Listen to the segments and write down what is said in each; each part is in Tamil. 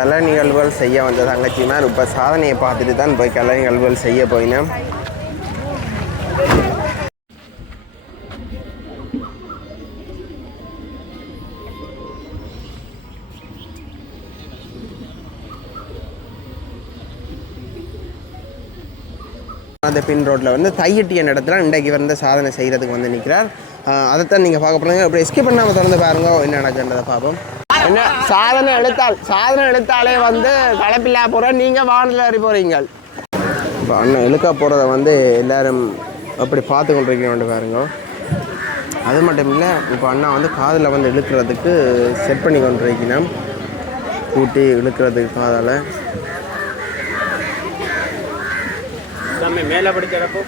கலை நிகழ்வுகள் செய்ய வந்த தங்கச்சிமார் இப்போ சாதனையை பார்த்துட்டு தான் போய் கலை நிகழ்வுகள் செய்ய போயினேன். அந்த பின் ரோட்டில் வந்து தையட்டிய இடத்துல இன்றைக்கு வந்து சாதனை செய்கிறதுக்கு வந்து நிற்கிறார். அதைத்தான் நீங்கள் பார்க்க போகிறீங்க. இப்படி எஸ்கேப் பண்ணாமல் திறந்து பாருங்க என்ன நடக்குன்றதை பார்ப்போம். என்ன சாதனை எழுத்தாலே வந்து கலப்பில்லா போகிற நீங்கள் வானில் அறி போகிறீங்க. இப்போ அண்ணன் இழுக்க போகிறத வந்து எல்லோரும் அப்படி பார்த்து கொண்டிருக்கீங்க பாருங்க. அது மட்டும் இல்லை, இப்போ அண்ணா வந்து காதில் வந்து இழுக்கிறதுக்கு செட் பண்ணி கொண்டிருக்கணும், கூட்டி இழுக்கிறதுக்கு காதால். மேலே படிக்கிறப்போ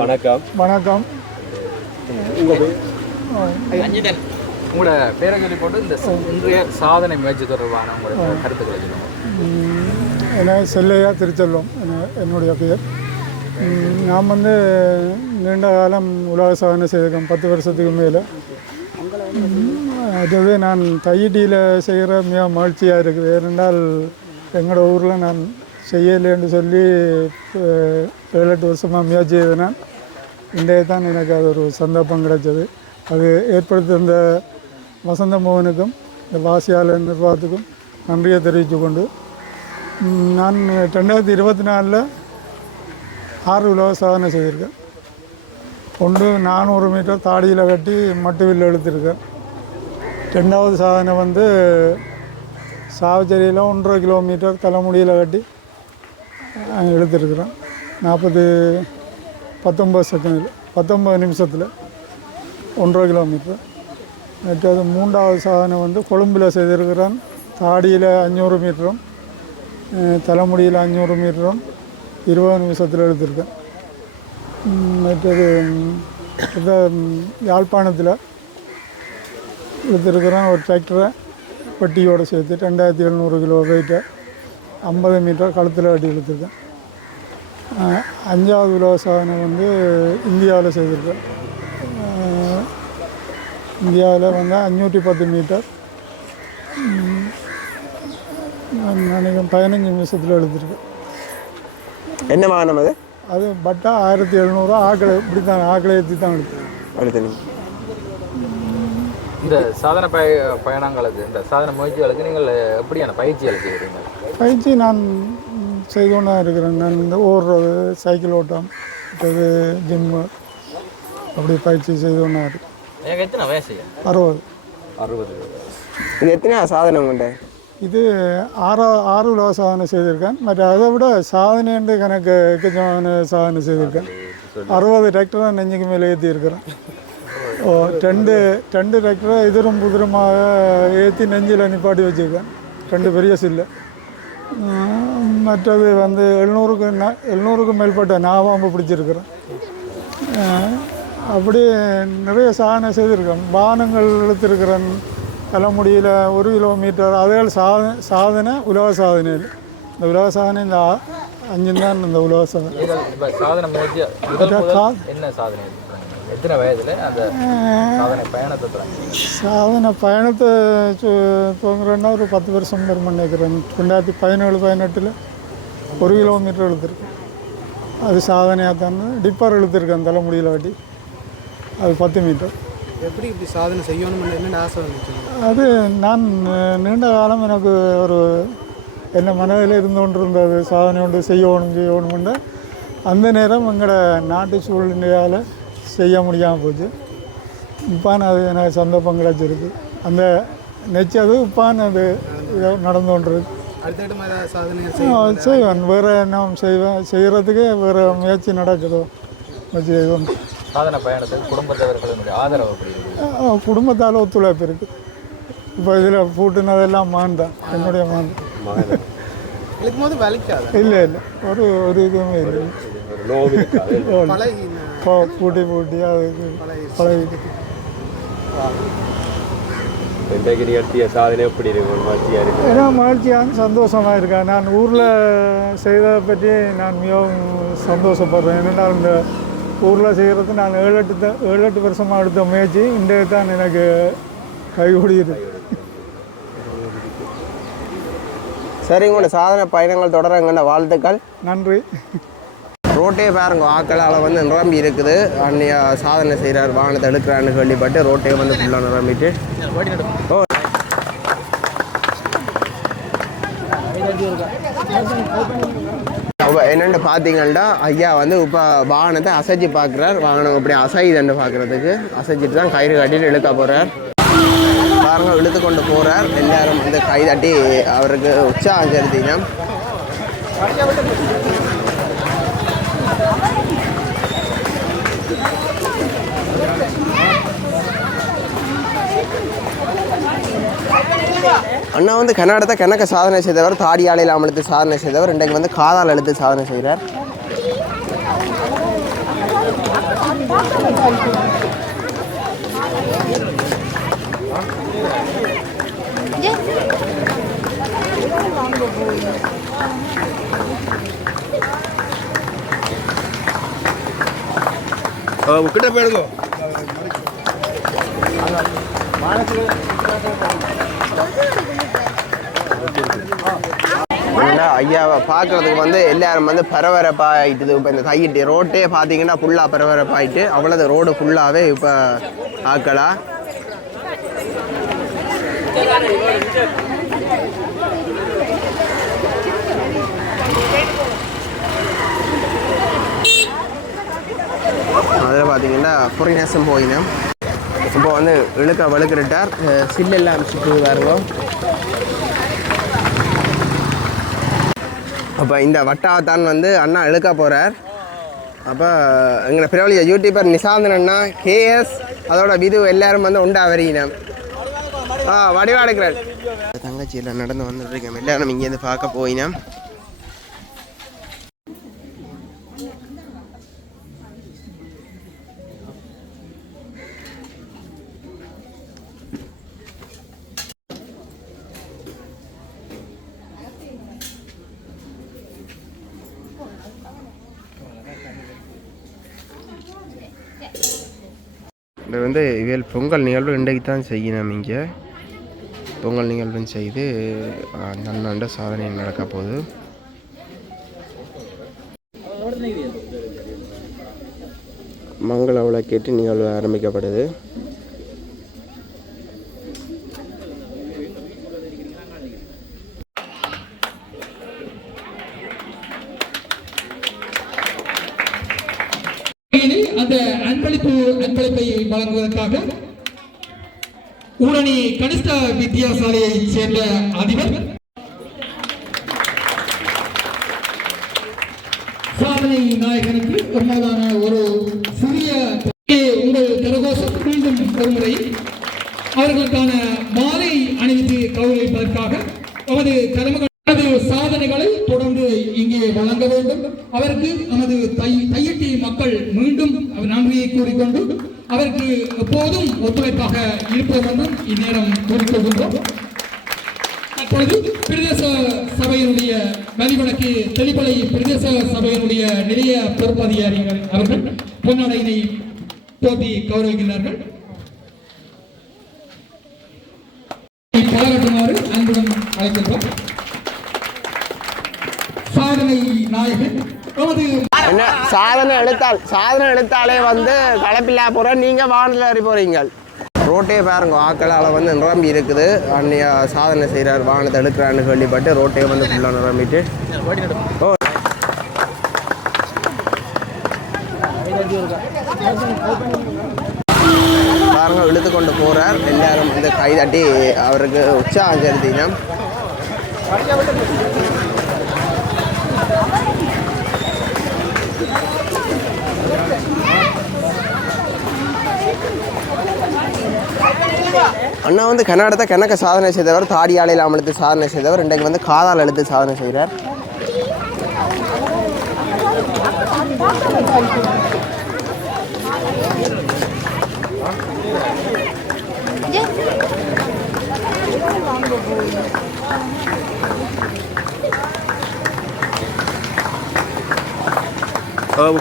வணக்கம் வணக்கம். உங்களோட பேரை சொல்லி போட்டு இந்த இன்றைய சாதனை முயற்சி தொடர்பான உங்களோட கருத்துக்களை சொல்லுங்கள். என்ன செல்லையா திருச்செல்வம் என்னுடைய பேர். நான் வந்து நீண்ட காலம் உலக சாதனை செய்திருக்கேன், 10 வருஷத்துக்கு மேலே. அதுவே நான் தையட்டியில் செய்கிற மிக மகிழ்ச்சியாக இருக்குது. ஏனென்றால் எங்களோட ஊரில் நான் செய்யலைன்னு சொல்லி 7-8 வருஷமாக முயற்சி செய்தேன். இன்றைய தான் எனக்கு அது ஒரு சந்தர்ப்பம் கிடைச்சது. அது ஏற்படுத்தியிருந்த வசந்த மோகனுக்கும் இந்த வாசியாளர் நிர்வாகத்துக்கும் நன்றியை தெரிவித்து கொண்டு, நான் 2024 6 உலக சாதனை செய்திருக்கேன். ஒன்று 400 மீட்டர் தாடியில் கட்டி மட்டுவில் எழுத்திருக்கேன். 2வது சாதனை வந்து சாவச்சேரியில் 1.5 கிலோமீட்டர் தலைமுடியில் கட்டி எழுத்திருக்கிறேன். 19 நிமிஷத்தில் 1.5 கிலோமீட்டர். மற்றது 3வது சாதனை வந்து கொழும்பில் செய்திருக்கிறேன். தாடியில் 500 மீட்டரும் தலைமுடியில் 500 மீட்டரும் 20 நிமிஷத்தில் எழுத்திருக்கேன். மற்றது யாழ்ப்பாணத்தில் எடுத்துருக்கிறேன். ஒரு டிராக்டரை பெட்டியோடு சேர்த்து 2700 கிலோ வெயிட்டை 50 மீட்டர் கழுத்தில் கட்டி இழுத்துருக்கேன். 5வது உலக சாதனை வந்து இந்தியாவில் செய்திருக்கேன். இந்தியாவில் வந்து 510 மீட்டர் நினைக்கிறேன் 15 நிமிஷத்தில் எழுதிருக்கேன். என்ன வாகனம் அது? அது பட்டா 1700 ஆக்களை இப்படி தான் ஆக்களை ஏற்றி தான் எடுத்தேன். இந்த சாதனை பயணங்களுக்கு, இந்த சாதனை முயற்சிகளுக்கு நீங்கள் எப்படியான பயிற்சிகள் செய்கிறீங்க? பயிற்சி நான் செய்து கொண்டு தான் இருக்கிறேன். நான் இந்த ஓடுறது, சைக்கிள் ஓட்டம், மற்றது ஜிம்மு, அப்படி பயிற்சி செய்து கொண்டு தான் இருக்கேன். எனக்கு எத்தனை வயசு? 60. இது எத்தனை சாதனை உண்டு? இது 6 உலக சாதனை செய்திருக்கேன். மற்ற அதை விட சாதனை என்று கணக்கு எக்கச்சமான சாதனை செய்திருக்கேன். 60 டிராக்டரை நெஞ்சுக்கு மேலே ஏற்றி இருக்கிறேன். 2 டிராக்டரை எதிரும் புதிரமாக ஏற்றி நெஞ்சில் நிப்பாட்டி வச்சுருக்கேன். 2 பெரிய சில்லு. மற்றது வந்து 700க்கும் மேற்பட்ட நாவாம்பு பிடிச்சிருக்கிறேன். அப்படி நிறைய சாதனை செய்திருக்கேன். வாகனங்கள் எடுத்திருக்கிறேன். தலைமுடியில் 1 கிலோமீட்டர். அதுகள் சாதனை உலக சாதனை. இந்த உலக சாதனை இந்த 5 தான் இந்த உலக சாதனை. என்ன சாதனை? எத்தனை வயதில் அந்த சாதனை பயணத்தை துவங்குறேன்னா ஒரு 10 வருஷம் வரும் நினைக்கிறேன். 2017-18 1 கிலோமீட்டர் எழுதிருக்கேன். அது சாதனையாக தான். டிப்பர் எழுதிருக்கேன் தலைமுடியில் வாட்டி. அது 10 மீட்டர். எப்படி இப்படி சாதனை செய்யணும்னு என்ன ஆசை வந்துச்சு? அது நான் நீண்ட காலம் எனக்கு ஒரு என்ன மனதில் இருந்து கொண்டு இருந்தது. சாதனை ஒன்று செய்யணும்னு. அந்த நேரம் எங்களோட நாட்டு சூழ்நிலையால் செய்ய முடியாமல் போச்சு. இப்பான் அது எனக்கு சந்தர்ப்பம் கிடச்சிருக்கு. அந்த நெச்சது இப்பான் அது நடந்து கொண்டிருக்கு. செய்வேன். வேறு என்ன செய்கிறதுக்கு வேறு முயற்சி நடக்குதோ முயற்சி செய்வோம். சாதனை பயணத்துக்கு குடும்பத்தவர்களுடைய ஆதரவு குடும்பத்தால் ஒத்துழைப்பு இருக்குது. இப்போ இதில் பூட்டுனதெல்லாம் மான் தான், என்னுடைய மான். இல்லை ஒரு இதுவுமே இல்லை. பூட்டி அதுக்கு பழகிட்டு. ஏன்னா மகிழ்ச்சியாக சந்தோஷமாக இருக்கேன். நான் ஊரில் செய்ததை பற்றி நான் மிகவும் சந்தோஷப்படுறேன். ஏனென்றால் இந்த ஊரில் செய்கிறது நான் 7-8 வருஷமாக எடுத்த முயற்சி இன்றைய தான் எனக்கு கைகூடியது. சரி, உங்களோட சாதனை பயணங்கள் தொடரங்கண்ட வாழ்த்துக்கள். நன்றி. ரோட்டே பாருங்க, ஆக்களால் வந்து நிரம்பி இருக்குது. அன்னைய சாதனை செய்கிறார், வாகனத்தை எடுக்கிறான்னு கேள்விப்பட்டு ரோட்டே வந்து ஃபுல்லாக நிரம்பிட்டு. ஓ, என்னென்னு பார்த்தீங்கன்னா ஐயா வந்து இப்போ வாகனத்தை அசைச்சு பார்க்குறார். வாகனம் இப்படி அசைதுன்னு பார்க்குறதுக்கு அசைச்சிட்டு தான் கயிறு கட்டிட்டு இழுக்க போகிறார். பாருங்க, இழுத்து கொண்டு போகிறார். எல்லாரும் வந்து கை தட்டி அவருக்கு உற்சாகம் செலுத்தினோம். அண்ணா வந்து கன்னடத்தை கணக்க சாதனை செய்தவர், தாடியாலையில் அமர்த்து சாதனை செய்தவர், இன்றைக்கு வந்து காதால் எழுத்து சாதனை செய்கிறார். கிட்ட போயிடுங்க. ஐயாவை பார்க்கறதுக்கு வந்து எல்லாரும் வந்து பரபரப்பாகிட்டுது. இப்போ இந்த தையிட்டு ரோட்டே பார்த்தீங்கன்னா ஃபுல்லாக பரபரப்பாகிட்டு, அவ்வளோது ரோடு ஃபுல்லாகவே இப்போ ஆக்கலாம். அதில் பார்த்தீங்கன்னா புரிநேசம் போயினோம். இப்போ வந்து வெளுக்கிட்டார், சில்லெல்லாம் சுற்று பாருங்க. அப்போ இந்த வட்டாவத்தான் வந்து அண்ணா இழுக்க போகிறார். அப்போ எங்களை பிரபலிய யூடியூபர் நிசாந்தன் அண்ணா, கேஎஸ், அதோட விது எல்லாரும் வந்து உண்டா வரீனம். வடிவா எடுக்கிறார். தங்கச்சியில் நடந்து வந்துட்டுருக்கேன். எல்லாரும் இங்கேருந்து பார்க்க போயினோம். இது வந்து இவள் பொங்கல் நிகழ்வு இன்றைக்கு தான் செய்யணும். இங்கே பொங்கல் நிகழ்வுன்னு செய்து நன்னாண்ட சாதனை நடக்க போகுது. மங்கள விளக்கேற்றி நிகழ்வு ஆரம்பிக்கப்படுது. அந்த அன்பளிப்பை வழங்குவதற்காக ஊரணி கனிஷ்ட வித்தியாசாலையை சேர்ந்த அதிபர் சாதனை நாயகனுக்கு ஒன்பதான ஒரு சிறிய உங்கள் கரகோஷம் மீண்டும் ஒருமுறை அவர்களுக்கான மாலை அணிவித்து கௌரவிப்பதற்காக நமது தலைமகள் சாதனைகளை தொடர்ந்து இங்கே வழங்க வேண்டும். அவருக்கு நமது தையிட்டி மக்கள் மீண்டும் நன்றியை கூறிக்கொண்டு அவருக்கு எப்போதும் ஒத்துழைப்பாக இருப்போம் என்றும் இந்நேரம் கூறிக்கொள்கின்றோம். தற்பொழுது பிரதேச சபையினுடைய வழிவடக்கு தெளிப்பளை பிரதேச சபையினுடைய நிலைய பொறுப்பதிகாரிகள் அவர்கள் பொன்னாடையினை போட்டி கௌரவிக்கின்றார்கள். பாராட்டுமாறு அன்புடன் அழைக்கின்றோம். சாதனை நாயகன் என்ன சாதனை எழுத்தாலே வந்து கலப்பில்லா போகிற நீங்கள் வானிலை அறி போகிறீங்க. ரோட்டே பாருங்க, ஆக்களால் வந்து நிரம்பி இருக்குது. அன்னைய சாதனை செய்கிறார், வாகனத்தை எடுக்கிறான்னு கேள்விப்பட்டு ரோட்டே வந்து ஃபுல்லாக நிரம்பிட்டு. ஓ, பாருங்க, இழுத்து கொண்டு போகிறார். எல்லாரும் வந்து கை தட்டி அவருக்கு உற்சாகம் செலுத்தினோம். அண்ணா வந்து கன்னடத்தை கணக்க சாதனை செய்தவர், தாடியாலையில் அமர்த்து சாதனை செய்தவர், இன்றைக்கு வந்து காதால் எழுத்து சாதனை செய்கிறார்.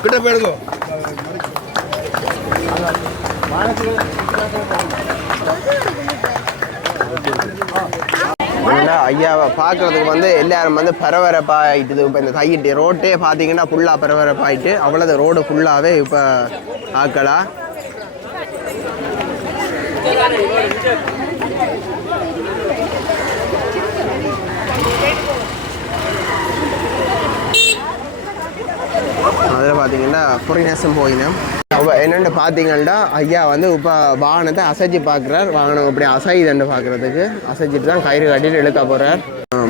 கிட்ட போயிடுங்க. பார்க்குறதுக்கு வந்து எல்லாரும் வந்து பரபரப்பாகிட்டுது. இப்போ இந்த தையிட்டி ரோட்டே பார்த்தீங்கன்னா ஃபுல்லாக பரபரப்பாகிட்டு அவ்வளோது ரோடு ஃபுல்லாகவே இப்போ ஆக்கலாம். அதில் பார்த்தீங்கன்னா புரிநேசம் போயினோம். என்னென்னு பார்த்தீங்கன்னா ஐயா வந்து இப்போ வாகனத்தை அசைச்சு பார்க்குறார். வாகனம் இப்படி அசைதுன்னு பார்க்குறதுக்கு அசைச்சிட்டு தான் கயிறு கட்டிட்டு இழுக்க போகிறார்.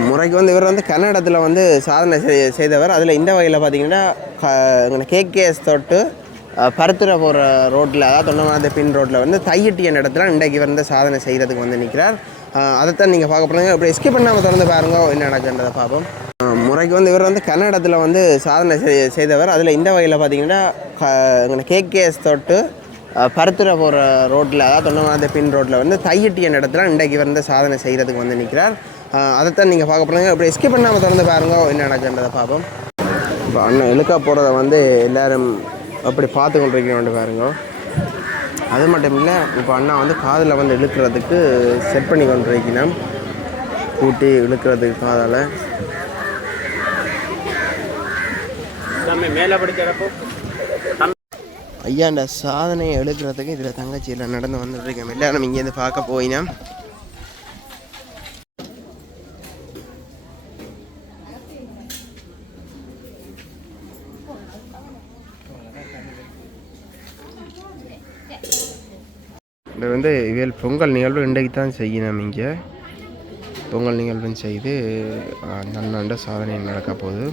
முறைக்கு வந்து இவர் வந்து கன்னடத்தில் வந்து சாதனை செய்தவர். அதில் இந்த வகையில் பார்த்தீங்கன்னா கேகேஎஸ் தொட்டு பருத்துறை போகிற ரோட்டில், அதாவது தொண்டமானது பின் ரோட்டில் வந்து தையிட்டிய இடத்துல இன்றைக்கு வந்து சாதனை செய்கிறதுக்கு வந்து நிற்கிறார். அதைத்தான் நீங்கள் பார்க்க போகிறீங்க. இப்படி எஸ்கேப் பண்ணாமல் திறந்து பாருங்க என்ன நடக்குன்றதை பார்ப்போம். முறைக்கு வந்து இவர் வந்து கன்னடத்தில் வந்து சாதனை செய்தவர். அதில் இந்த வகையில் பார்த்தீங்கன்னா கேகேஎஸ் தொட்டு பருத்துறை போகிற ரோட்டில், அதாவது தொண்டமானது பின் ரோட்டில் வந்து தையிட்டிய இடத்துல இன்றைக்கு வந்து சாதனை செய்கிறதுக்கு வந்து நிற்கிறார். அதைத்தான் நீங்கள் பார்க்க போகிறீங்க. இப்படி எஸ்கேப் பண்ணாமல் திறந்து பாருங்க என்ன நடக்குன்றதை பார்ப்போம். இப்போ அண்ணன் இழுக்க போகிறத வந்து எல்லோரும் அப்படி பார்த்து கொண்டிருக்கீங்க பாருங்க. அது மட்டும் இல்லை, இப்போ அண்ணா வந்து காதில் வந்து இழுக்கிறதுக்கு செட் பண்ணி கொண்டிருக்கணும், கூட்டி இழுக்கிறதுக்கு காதால். மேலே படிக்கிறப்போ ஐயாண்ட சாதனையை எழுக்கிறதுக்கு இதில் தங்கச்சியில் நடந்து வந்துட்டுருக்கோம். எல்லாரும் இங்கேருந்து பார்க்க போயினோம். இது வந்து இவள் பொங்கல் நிகழ்வு இன்றைக்கு தான் செய்யணும். இங்கே பொங்கல் நிகழ்வுன்னு செய்து அந்த அண்ணாண்ட சாதனை நடக்க போகுது.